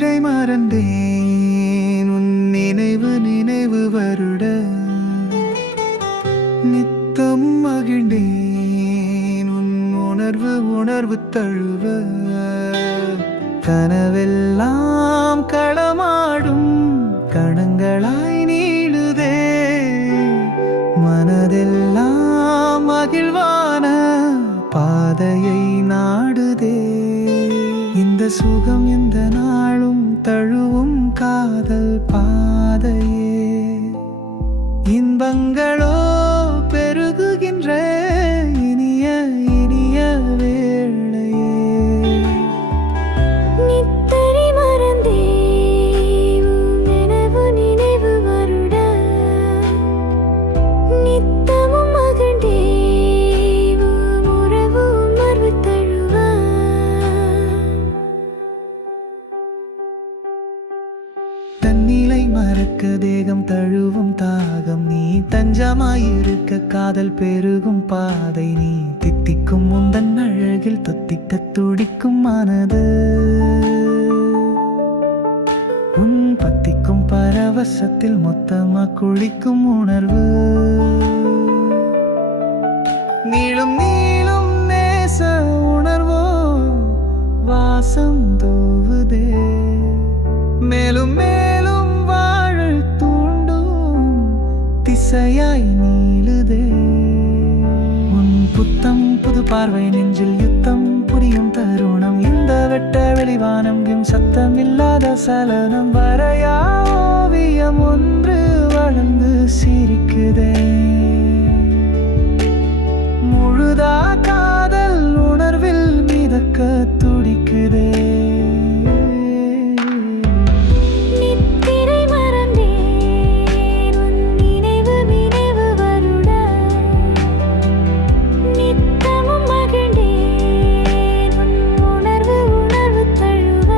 நித்திரை மறந்தேன் உன் நினைவு நினைவு வருட நித்தம் மகிழ்ந்தேன் உன் உணர்வு உணர்வு தழுவ கனவெல்லாம் களமாடும் கணங்களாய் நீளுதே மனதெல்லாம் மகிழ்வான பாதையை நாடுதே இந்த சுகம் இந்த நாளும் தழுவும் காதல் பாதையே இன்பங்களோ பெருகுகின்ற இனிய இனிய வேளையே நித்திரை மறந்தேன் நினைவு நினைவு வருட நித்தமும் மகிழ்ந்தேன் உறவு உணர்வு தழுவ தன்னிலை மறக்க தேகம் தழுவும் தாகம் நீ தஞ்சமாயிருக்க காதல் பெருகும் பாதை நீ தித்திக்கும் முந்தன் அழகில் தொத்திக்க துடிக்கும் மனது உன் பத்திக்கும் பரவசத்தில் மொத்தமா குளிக்கும் உணர்வு நீளும் நீளும் நேச உணர்வோ வாசம் தூவுதே மேலும் மேலும் வாழல் தூண்டும் திசையாய் நீளுதே உன் புத்தம் புது பார்வை நெஞ்சில் யுத்தம் புரியும் தருணம் இந்த வெட்ட வெளிவானம் சத்தமில்லாத சலனம் வரையா ஓவியம் ஒன்று வளர்ந்து சிரிக்குதே முழுதா காதல் உணர்வில் மிதக்க துடிக்குதே நித்திரை மறந்தேன் உன் நினைவு நினைவு வருட நித்தமும் மகிழ்ந்தேன் உன் உணர்வு உணர்வு தழுவ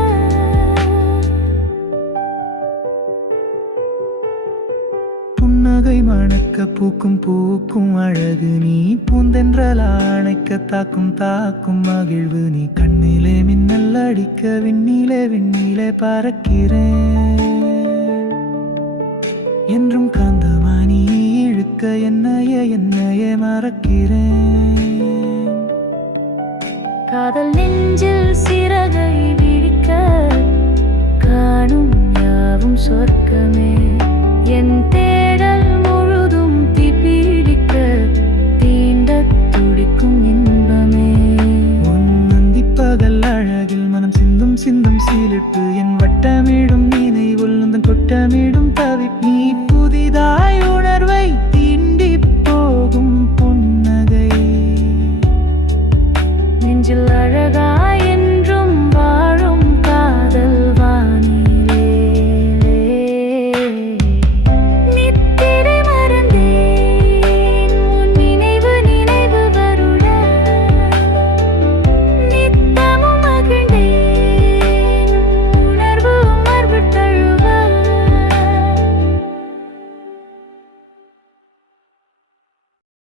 புன்னகை மணக்க பூக்கும் பூக்கும் அழகு நீ பூந்தென்றல் அணைக்க தாக்கும் தாக்கும் மகிழ்வு நீ கண்ணிலே மின்னல் அடிக்க விண்ணிலே விண்ணிலே பறக்கிறேன் என்றும் காந்தமானி இழுக்க என்னையே மறக்கிறேன் காதல் நெஞ்சில் சிறகை விழிக்க காணும் யாவும் சொர்க்கமே என் தேடல் முழுதும் தீப்பிடிக்க தீண்டத் துடிக்கும் இன்பமே உன் நந்திப்பகல் அழகில் மனம் சிந்தும் சிந்தும் சீலிட்டு என் வட்டமிடும் நினைவுள் உந்தன் கொட்டமிடும் தவி நீ புதிதாய் உணர்வை தீண்டி போகும் புன்னகை நெஞ்சில் அழகா